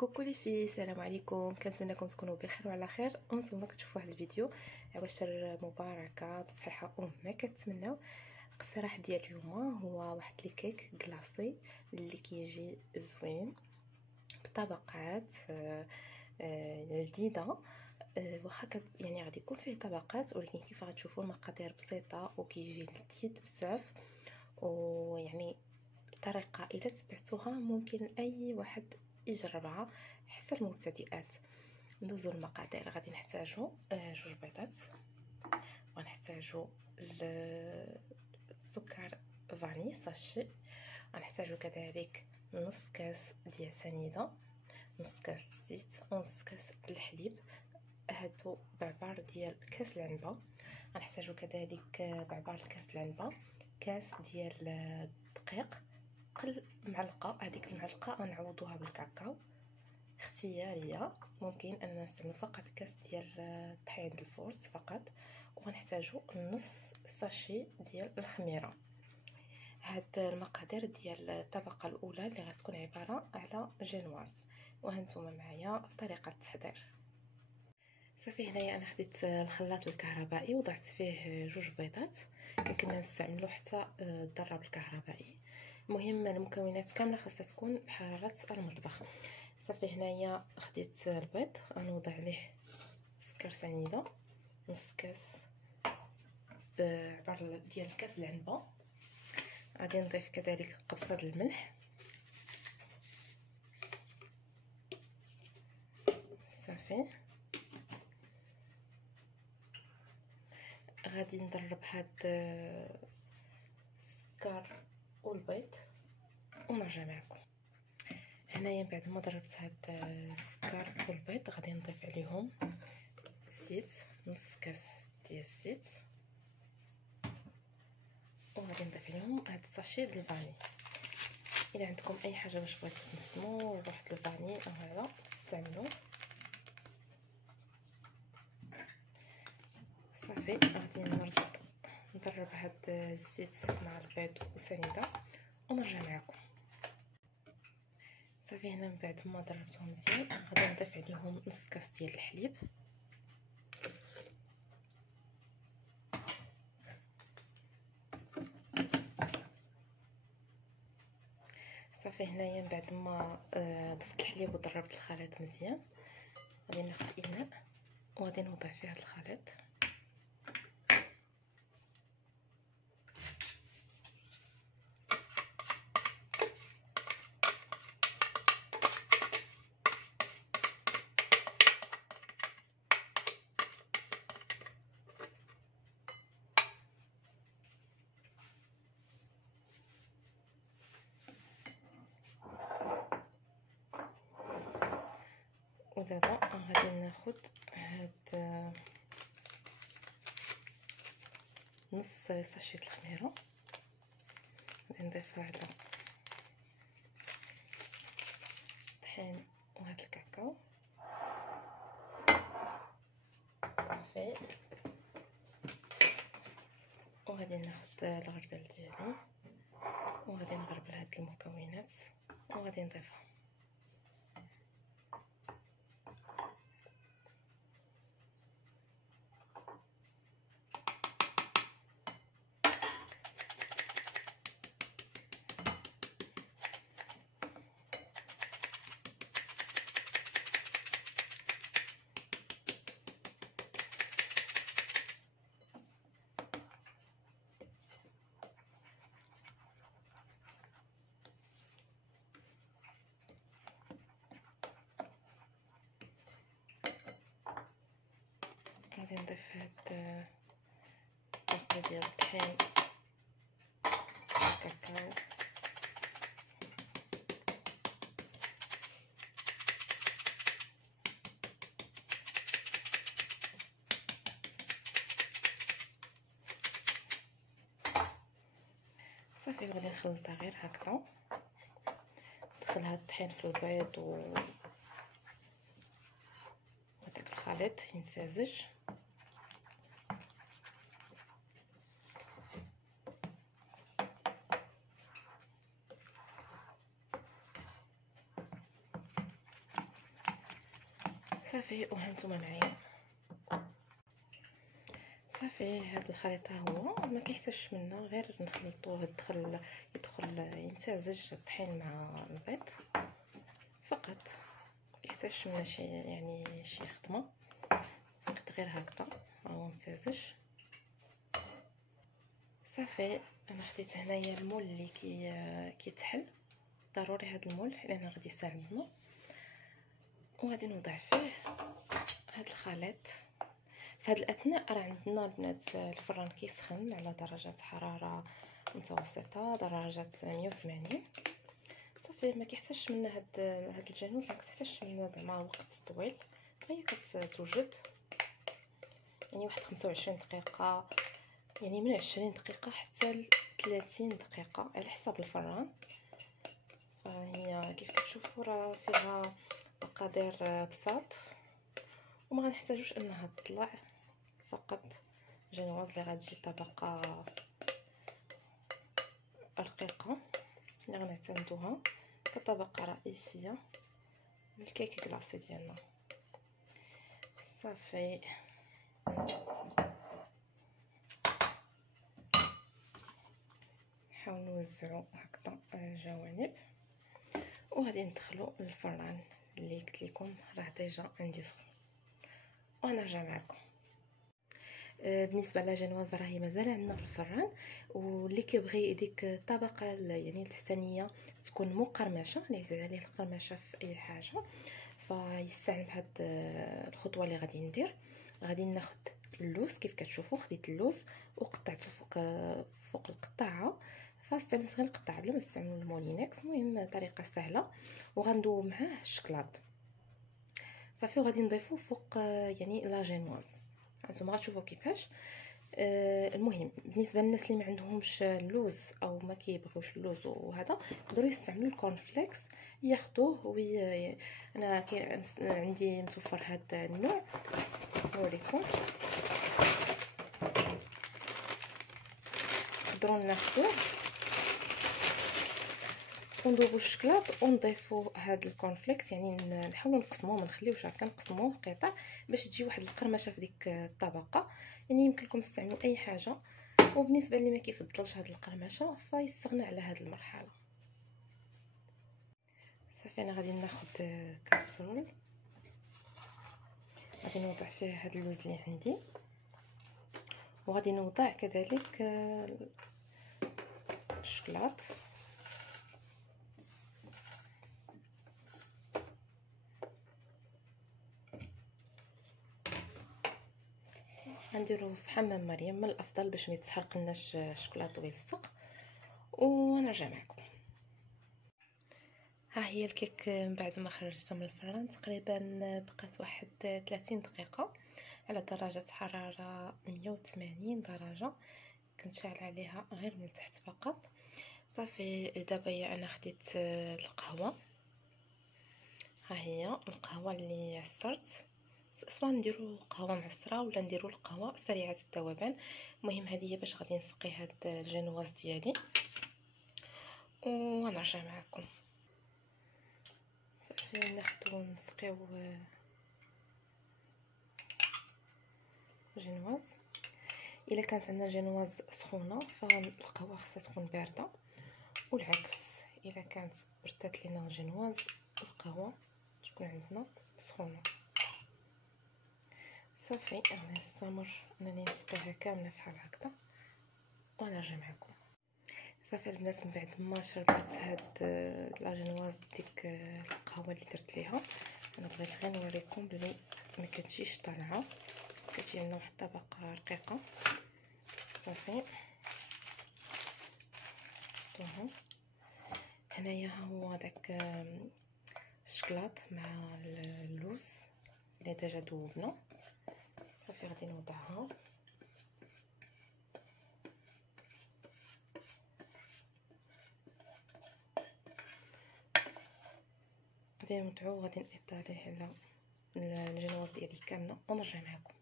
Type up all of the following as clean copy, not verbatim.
كوكو لي في السلام عليكم، كنتمنىكم تكونوا بخير وعلى خير. وانتم كتشوفوا واحد الفيديو عواشر مباركه بصحه وما كتمناو. الاقتراح ديال اليوم هو واحد لي كيك كلاصي اللي كيجي زوين بطبقات لذيذه. واخا يعني غادي يكون فيه طبقات، ولكن كيف غتشوفوا المقادير بسيطه وكيجي لذيذ بزاف. ويعني الطريقه الا تبعتوها ممكن اي واحد يجربها حتى المبتدئات. ندوزو المقادير. غادي نحتاجو جوج بيضات، غنحتاجو السكر فاني ساشي، غنحتاجو كذلك نص كاس ديال سنيده، نص كاس زيت، ونص كاس الحليب. هادو بعبار ديال كاس العنبه. غنحتاجو كذلك بعبار كاس العنبه، كاس ديال الدقيق، قل معلقه. هذيك المعلقه غنعوضوها بالكاكاو اختياريه، ممكن اننا نستعملو فقط كاس ديال الطحين الفورس فقط. وغنحتاجو نص ساشي ديال الخميره. هاد المقادير ديال الطبقه الاولى اللي غتكون عباره على جينواز. وهانتوما معايا في طريقه التحضير. صافي، هنايا انا خديت الخلاط الكهربائي وضعت فيه جوج بيضات، يمكننا نستعملو حتى الضرب الكهربائي. المهم المكونات كامله خاصها تكون بحراره المطبخ. صافي، هنايا خديت البيض غنوضع عليه سكر سنيده، نص كاس بعبار ديال كاس العنبه. غادي نضيف كذلك قبصه الملح. صافي، غادي نضرب هاد السكر والبيض ونرجع معكم. هنايا بعد ما ضربت هاد السكر والبيض غادي نضيف عليهم الزيت، نص كاس ديال الزيت، وغادي نضيف عليهم هاد الساشي ديال الفاني. الا عندكم اي حاجه باش بغيتو تنسمو واحد الفاني او هذا تستعملوا. صافي، غادي نضرب هاد الزيت مع البيض والسنيده ونرجع معكم. صافي، هنا من بعد ما ضربتهم مزيان غادي نضيف عليهم نص كاس ديال الحليب. صافي، هنايا من بعد ما ضفت الحليب وضربت الخليط مزيان غادي ناخذ اناء وغادي نوضع فيه هذا الخليط. ودابا غادي ناخذ هاد نص ساشي الخميره غادي نضيفها على الطحين وهاد الكاكاو. صافي، وغادي ناخذ الغربال ديالي وغادي نغربل هاد المكونات وغادي نضيفهم. غادي نضيف هاد الباقي ديال الطحين والكاكاو. صافي، غادي نخلطها غير هكذا، ندخل هاد الطحين في البيض وداك الخليط يمتزج. صافي. وهانتوما معايا صافي. هاد الخليط ها هو ما كيحتاجش منا، غير نخلطوه يدخل يمتزج الطحين مع البيض فقط. كيحتاجش منا شي خدمه، فقط غير هكذا ها هو ممتزج. صافي. انا خديت هنايا المول اللي كيتحل، ضروري هاد المول لان غادي يساعدنا. وغادي نوضع فيه هاد الخليط. في هاد الاثناء راه عندنا البنات الفران كيسخن على درجه حراره متوسطه، درجه 180. صافي ما كيحتاجش منا هاد الجانوس، ما كتحتاجش منا زعما وقت طويل، هي كتوجد يعني واحد 25 دقيقه، يعني من 20 دقيقه حتى ل 30 دقيقه على حسب الفران. فهي كيف كتشوفوا راه فيها مقادير بساط، وما غنحتاجوش انها تطلع، فقط جينواز اللي غتجي طبقه رقيقه اللي غنعتمدوها كطبقه رئيسيه للكيك كلاصي ديالنا. صافي. نحاول نوزعو هكذا على الجوانب، وغادي ندخلو للفران اللي قلت لكم راه ديجا عندي سخون، ونرجع معكم. بالنسبه لاجينواز راهي مازال عندنا في الفران، واللي كيبغي ديك الطبقه يعني التحتانيه تكون مقرمشه، اللي يزيد عليه القرمشه في اي حاجه، فيستعمل بهاد الخطوه اللي غادي ندير. غادي ناخذ اللوز كيف كتشوفوا، خديت اللوز وقطعته فوق القطاعه، فاستعملت غير القطاعه بلا ما نستعمل المولينكس. المهم طريقه سهله. وغندوب معاه الشكلاط. صافي. وغادي نضيفو فوق يعني لا جينواز، هانتوما غتشوفوا كيفاش. المهم بالنسبه للناس اللي ما عندهمش اللوز او ما كيبغيوش اللوز وهذا، يقدروا يستعملوا الكورنفليكس ياخذوه. انا عندي متوفر هذا النوع، نوريكم. نقدروا ناخذوه ونذوبوا الشكلاط ونضيفوا هذا الكورنفليكس، يعني نحاولوا نقسموه، ما نخليوش هكا، نقسموه قطع باش تجي واحد القرمشه في ديك الطبقه. يعني يمكن لكم تستعملوا اي حاجه، وبالنسبه اللي ما كيفضلش هذه القرمشه فيستغنى على هذه المرحله. صافي. انا غادي ناخذ كاسرول، غادي نوضع فيه هذا اللوز اللي عندي، وغادي نوضع كذلك الشكلاط. غنديروه في حمام مريم من الافضل باش ما يتحرقلناش الشكلاط ويلصق. ونرجع معكم. ها هي الكيك من بعد ما خرجتها من الفران، تقريبا بقات واحد 30 دقيقه على درجه حراره 180 درجه، كنت شاعل عليها غير من تحت فقط. صافي. دابا انا خديت القهوه، ها هي القهوه اللي عصرت، سواء نديرو قهوه معصره ولا نديرو القهوه سريعه الذوبان. المهم هذه هي باش غادي نسقي هاد الجينواز ديالي ونرجع معكم. صافي. ناخدو نسقيو جينواز. الا كانت عندنا جينواز سخونه فالقهوه خاصها تكون بارده، والعكس الا كانت بردات لينا جينواز القهوه تكون عندنا سخونه. صافي. انا نستمر انني نسقيها كامله بحال هكذا ونرجع معكم. صافي البنات، من بعد ما شربت هاد لاجينواز ديك القهوه اللي درت ليها، انا بغيت غير نوريكم بلي ما كتجيش طالعه، كتجي لنا واحد الطبقه رقيقه. صافي. هنايا ها هو داك الشكلاط مع اللوز اللي ديجا ذوبنا. صافي. غادي نوضعها، غادي نوضعو، غادي نطيح عليه على الجينواز ديالي كامله ونرجع معكم.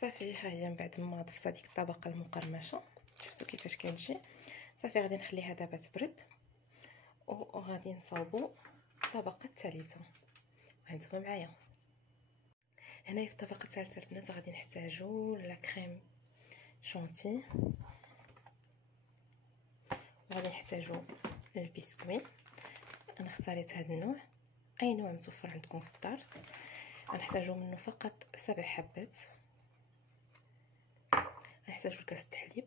صافي ها هي من بعد ما ضفت هذيك الطبقه المقرمشه، شفتوا كيفاش كتجي. صافي غادي نخليها دابا تبرد وغادي نصاوبوا الطبقه الثالثه. هانتوما معايا هنايا في الطبقه الثالثه البنات غادي نحتاجوا لا كريم شونتي، وغادي نحتاجوا البسكويت. انا اختاريت هذا النوع، اي نوع متوفر عندكم في الدار. غنحتاجوا منه فقط 7 حبات. غنحتاجوا كاس الحليب،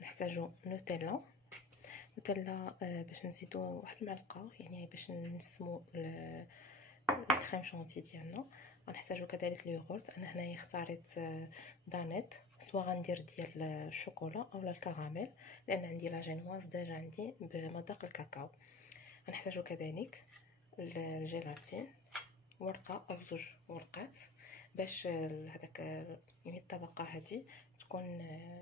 نحتاجوا نوتيلا باش نزيدوا واحد المعلقه يعني باش نسمو الكريم شونتي ديالنا. غنحتاجوا كذلك اليوغورت. انا هنايا اختاريت دانيت، سواء غندير ديال الشوكولا اولا الكراميل، لان عندي لا جينواز ديجا عندي بمذاق الكاكاو. غنحتاجوا كذلك الجيلاتين، ورقه او 2 ورقات، باش هذاك يعني الطبقه هذه تكون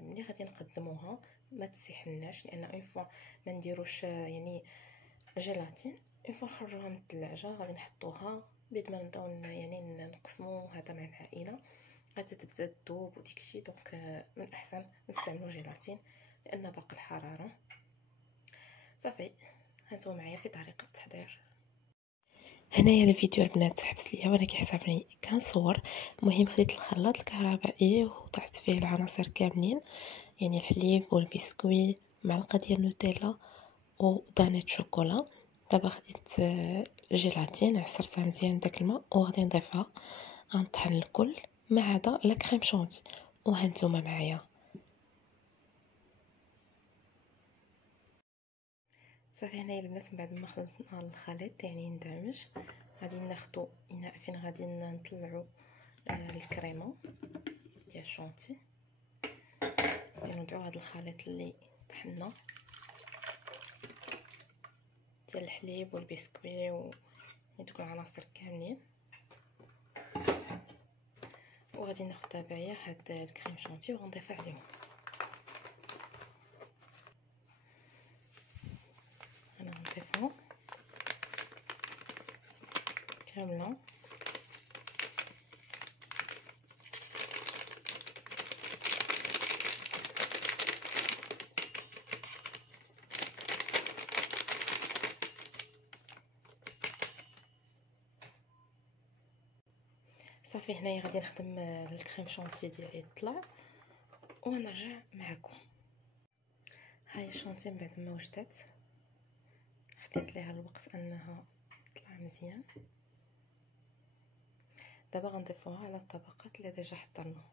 ملي غادي نقدموها ما تسيحناش، لان اون فوا ما نديروش يعني جيلاتين، اون فوا نخرجوها من الثلاجه غادي نحطوها بيد ما نبداو يعني نقسمو هذا مع العائله غادي تبدا تذوب وديكشي. دونك من الاحسن نستعملوا جيلاتين لان باقي الحراره. صافي هانتوما معايا في طريقه التحضير. هنايا الفيديو البنات حبس ليا وانا كيحسبني كنصور. المهم خديت الخلاط الكهربائي وضعت فيه العناصر كاملين، يعني الحليب والبسكويت، معلقه ديال نوتيلا ودانيت شوكولا. دابا خديت الجيلاتين عصرتها مزيان داك الماء وغادي نضيفها، غنطحن الكل ما عدا لا كريم شونتي. وهانتوما معايا صافي. هنايا البنات من بعد ما خلطنا الخليط يعني ندمج، غادي ناخدو اناء فين غادي نطلعو الكريمه ديال الشونتي، غادي نوضعو هذا الخليط اللي طحنا ديال الحليب والبسكويت ودوك العناصر كاملين، وغادي ناخد تبعيا هاد الكريم شونتي وغنضيفها عليهم. انا غنضيفهم كامله. صافي هنايا غادي نخدم الكريم شونتي ديالي يطلع ونرجع معكم. هاي الشونتي من بعد ما وجدت خديت ليها الوقت انها تطلع مزيان. دابا غنضيفوها على الطبقات اللي ديجا حضرنا.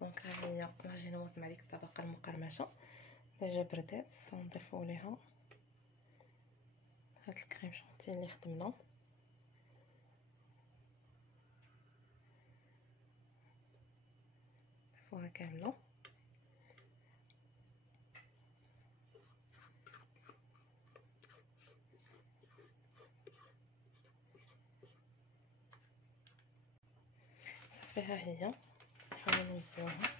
دونك ها هي لاجينوز مع ديك الطبقه المقرمشه ديجا بردات، غنضيفو ليها هاد الكريم شونتي اللي خدمنا. نضيفوها كامله. صافي ها هي نحاولو نوزعوها.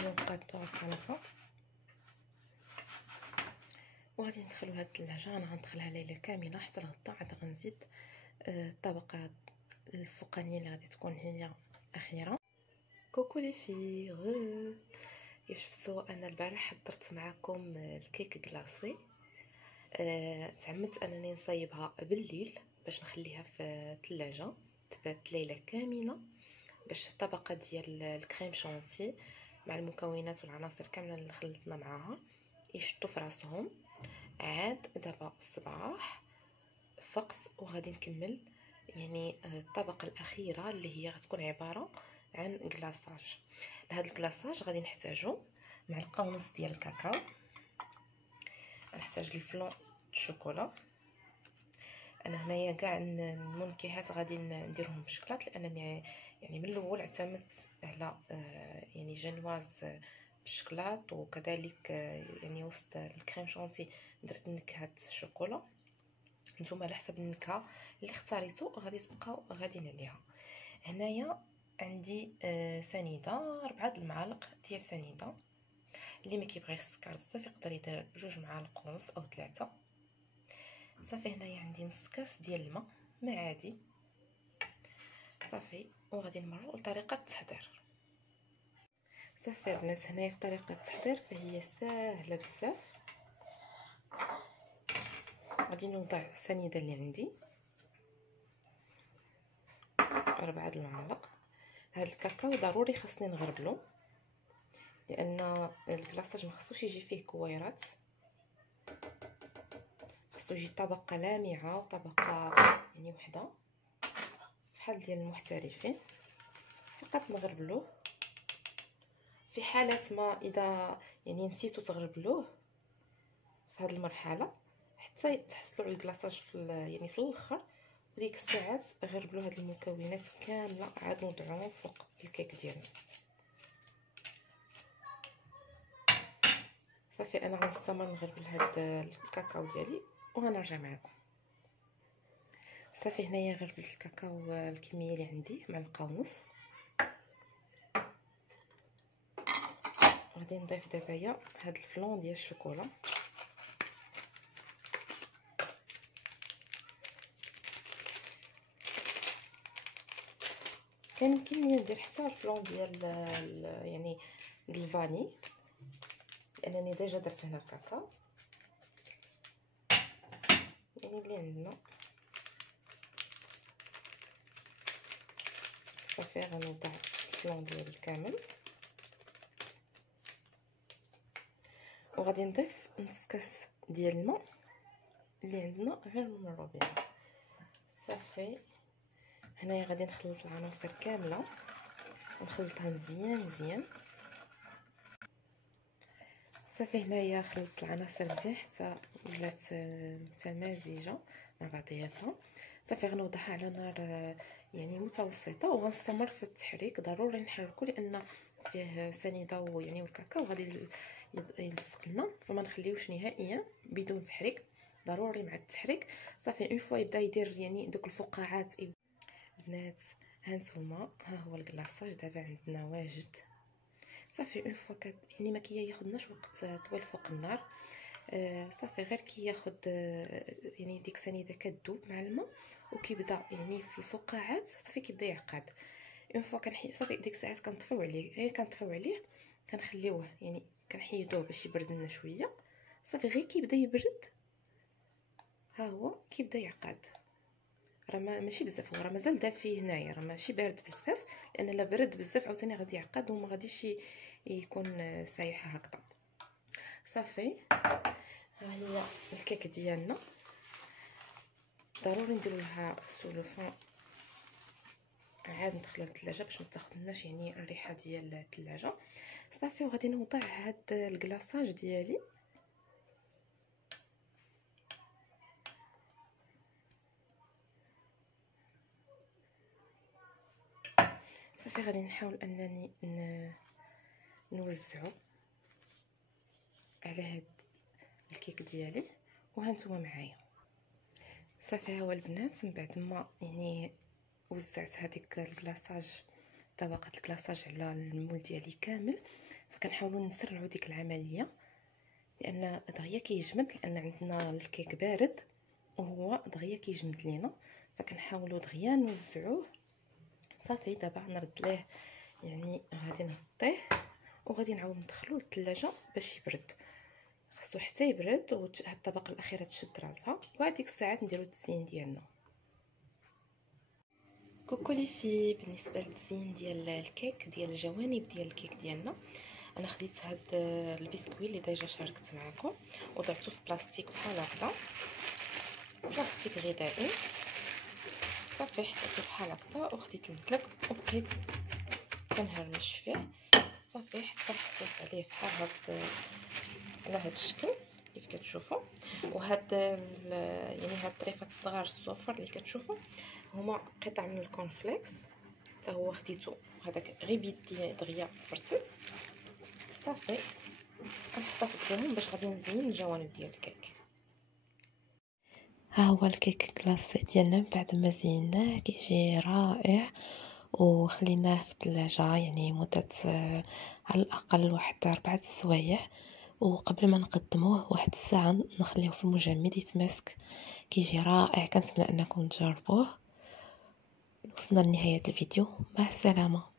نقادوها كنفه وغادي ندخلو هاد الثلاجه. انا غندخلها ليله كامله حتى الغدا، عاد غنزيد الطبقه الفوقانيه اللي غادي تكون هي الاخيره. كوكو لي في كيف شفتوا انا البارح حضرت معكم الكيك كلاصي. تعمدت انني نصايبها بالليل باش نخليها في الثلاجه تبات ليله كامله، باش الطبقه ديال الكريم شونتي مع المكونات والعناصر كامله اللي خلطنا معاها يشطوا في راسهم. عاد دابا الصباح فقط وغادي نكمل يعني الطبقه الاخيره اللي هي غتكون عباره عن كلاصاج. لهذا الكلاصاج غادي نحتاجو معلقه ونص ديال الكاكاو، نحتاج الفلون الشوكولا، انا هنايا كاع المنكهات غادي نديرهم بالشكلاط، لانني يعني من الاول اعتمدت على يعني جنواز بالشكلاط، وكذلك يعني وسط الكريم شونتي درت نكهه الشوكولا. نتوما على حسب النكهه اللي اختاريتو غادي تبقاو غاديين عليها. هنايا عندي سنيده 4 المعالق ديال سنيده. اللي ما كيبغيش السكر بزاف يقدر يدير 2 معالق ونص او 3. صافي هنايا عندي نص كاس ديال الماء ما عادي صافي. وغادي نمروا لطريقه التحضير. صافي البنات هنايا في طريقه التحضير فهي ساهله بزاف. غادي نوضع السنيده اللي عندي 4 المعالق. هاد الكاكاو ضروري خاصني نغربلو، لان الكلاصاج ما خصوش يجي فيه كويرات، خصو يجي طبقه لامعه وطبقه يعني وحده بحال ديال المحترفين. فقط نغربلوه. في حاله ما اذا يعني نسيتو تغربلوه في هذه المرحله حتى تحصلوا على الكلاصاج في يعني في الاخر، وديك الساعات غربلوا هاد المكونات كامله عاد نوضعوهم فوق الكيك ديالنا. صافي انا غنستمر نغربل هاد الكاكاو ديالي وغنرجع معكم. صافي هنايا غربلت الكاكاو الكميه اللي عندي معلقه ونص. غادي نضيف دابايا هاد الفلون ديال الشوكولا. كان يمكن ندير حتى الفلون ديال يعني ديال الفاني، لانني ديجا درت هنا الكاكاو يعني اللي عندنا. صافي غنوضع الفلون ديالي كامل، وغادي نضيف نص كاس ديال الماء اللي عندنا غير نمروا بها. صافي هنايا غادي نخلط العناصر كامله ونخلطها مزيان. صافي هنايا خلطت العناصر مزيان حتى ولات متمازجه مع بعضياتها. صافي غنوضعها على نار يعني متوسطه وغنستمر في التحريك. ضروري نحركو لان فيه سنيده ويعني والكاكاو غادي يلصق لنا، فما نخليوش نهائيا بدون تحريك، ضروري مع التحريك. صافي اون فوا يبدا يدير يعني دوك الفقاعات. البنات هانتوما ها هو الكلاصاج دابا عندنا واجد. صافي اون فوا يعني ما كياخذناش وقت طويل فوق النار. صافي غير كياخذ يعني ديك السنيده كتذوب مع الماء وكيبدا يعني في الفقاعات. صافي كيبدا يعقد. اون فوا كنحي صافي ديك الساعات كنطفيو عليه، غير كنطفيو عليه كنخليوه يعني كنحيدوه باش يبرد لنا شويه. صافي غير كيبدا يبرد ها هو كيبدا يعقد. راه ماشي بزاف، هو راه مازال دافي هنايا، راه ماشي بارد بزاف، لان الا برد بزاف عاوتاني غادي يعقد وما غاديش يكون سايح هكذا. صافي ها هي الكيك ديالنا. ضروري نديرو لها سولوفون عاد ندخلوها للثلاجه باش ما تاخذناش يعني الريحه ديال الثلاجه. صافي وغادي نوضع هاد الكلاصاج ديالي. صافي غادي نحاول انني نوزعو على هاد الكيك ديالي وهانتوما معايا. صافي ها هو البنات من بعد ما يعني وزعت هذيك الكلاصاج طبقه الكلاصاج على المول ديالي كامل، فكنحاولوا نسرعوا ديك العمليه لان دغيا كيجمد، لان عندنا الكيك بارد وهو دغيا كيجمد لينا، فكنحاولوا دغيا نوزعوه. صافي دابا نرد ليه يعني غادي نغطيه وغادي نعاود ندخلو للثلاجه باش يبرد. خصو حتى يبرد وهاد الطبقه الاخيره تشد راسها، وهاديك الساعات نديرو التزيين ديالنا. كوكو لي في بالنسبه للتزيين ديال الكيك ديال الجوانب ديال الكيك ديالنا، انا خديت هاد البسكوي اللي ديجا شاركت معكم وضعته في بلاستيك بحال هكا، بلاستيك غذائي. صافي حطيته بحال هكا وخديت المقلب وبقيت كنهرمش فيه. صافي حتى حطيت عليه بحال هاد على هاد الشكل. كيف كتشوفوا. وهاد يعني هاد الطريفات الصغار الصفر اللي كتشوفوا هما قطع من الكورنفليكس، حتى هو خديته هذاك غير بيدي دغيا تفرتت صافي. غنحتفظ بهم باش غادي نزين الجوانب ديال الكيك. ها هو الكيك كلاصي ديالنا بعد ما زيناه كيجي رائع، وخليناه في الثلاجه يعني مده على الاقل واحد 4 سوايع، وقبل ما نقدموه واحد الساعه نخليوه في المجمد يتماسك. كيجي رائع، كنتمنى انكم تجربوه. وصلنا لنهايه الفيديو، مع السلامه.